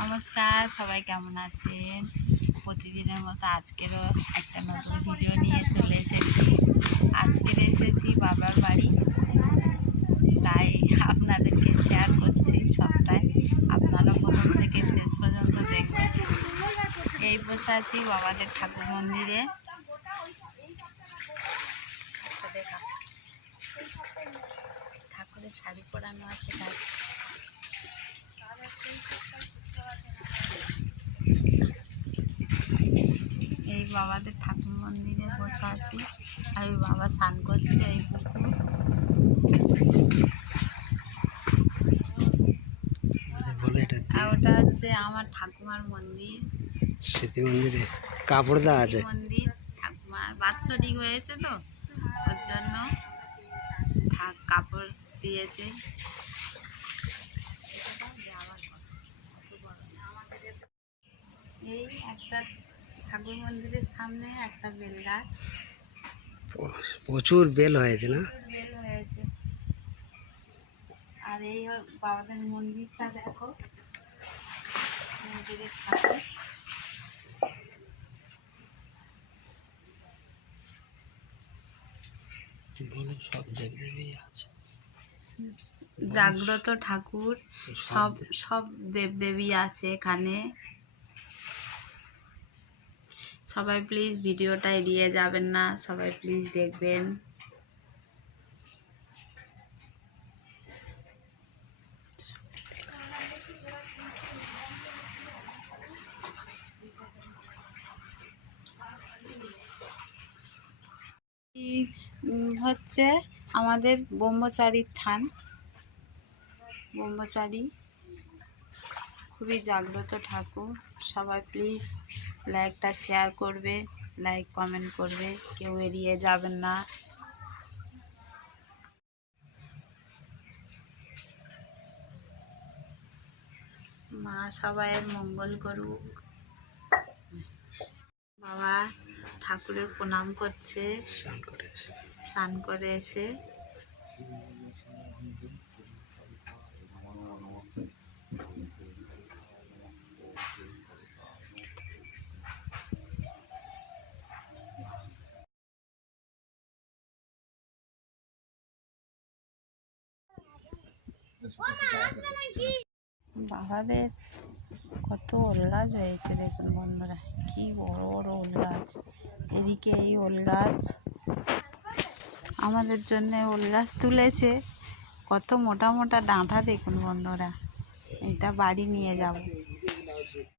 নমস্কার, সবাই কেমন আছেন? প্রতিদিনের মতো আজকেরও একটা নতুন ভিডিও নিয়ে চলে এসেছি। আজকের এসেছি বাবার বাড়ি, তাই আপনাদেরকে শেয়ার করছি সবটাই। আপনারা প্রথম থেকে শেষ পর্যন্ত দেখবেন। এই বসে আছি বাবাদের ঠাকুর মন্দিরে। ঠাকুরের শাড়ি পরানো আছে গাছ। এই বাবাদের ঠাকুর মন্দিরে বসে আছি। আর ওই বাবা স্নান করছে এই পুকুর। আর ওটা হচ্ছে আমার ঠাকুমার মন্দির, স্মৃতি মন্দিরে কাপড় দেওয়া আছে। মন্দির ঠাকুমার বাৎসরিক হয়েছে তো, ওর জন্য কাপড় দিয়েছে। এই একটা ঠাকুর মন্দিরের সামনে একটা বেল গাছ, প্রচুর বেল হয়েছে না? বেল হয়েছে। আর এই বাবাদের মন্দিরটা দেখো, মন্দিরের ঠাকুর। সব দেবদেবী আছে, জাগ্রত ঠাকুর, সব দেবদেবী আছে এখানে। সবাই প্লিজ ভিডিওটা এড়িয়ে যাবেন না, সবাই প্লিজ দেখবেন। হচ্ছে আমাদের ব্রহ্মচারীর থান। ব্রহ্মচারী খুবই জাগ্রত ঠাকুর। সবাই প্লিজ লাইকটা শেয়ার করবে, লাইক কমেন্ট করবে, কেউ এড়িয়ে যাবেন না। মা সবাইয়ের মঙ্গল করুক। বাবা ঠাকুরের প্রণাম করছে স্নান করে এসে। বাবাদের কত ওল গাছ হয়েছে দেখুন বন্ধুরা, কি বড় বড় ওল গাছ। এদিকে এই ওল গাছ আমাদের জন্য ওল গাছ তুলেছে, কত মোটা মোটা ডাঁটা দেখুন বন্ধুরা। এটা বাড়ি নিয়ে যাব।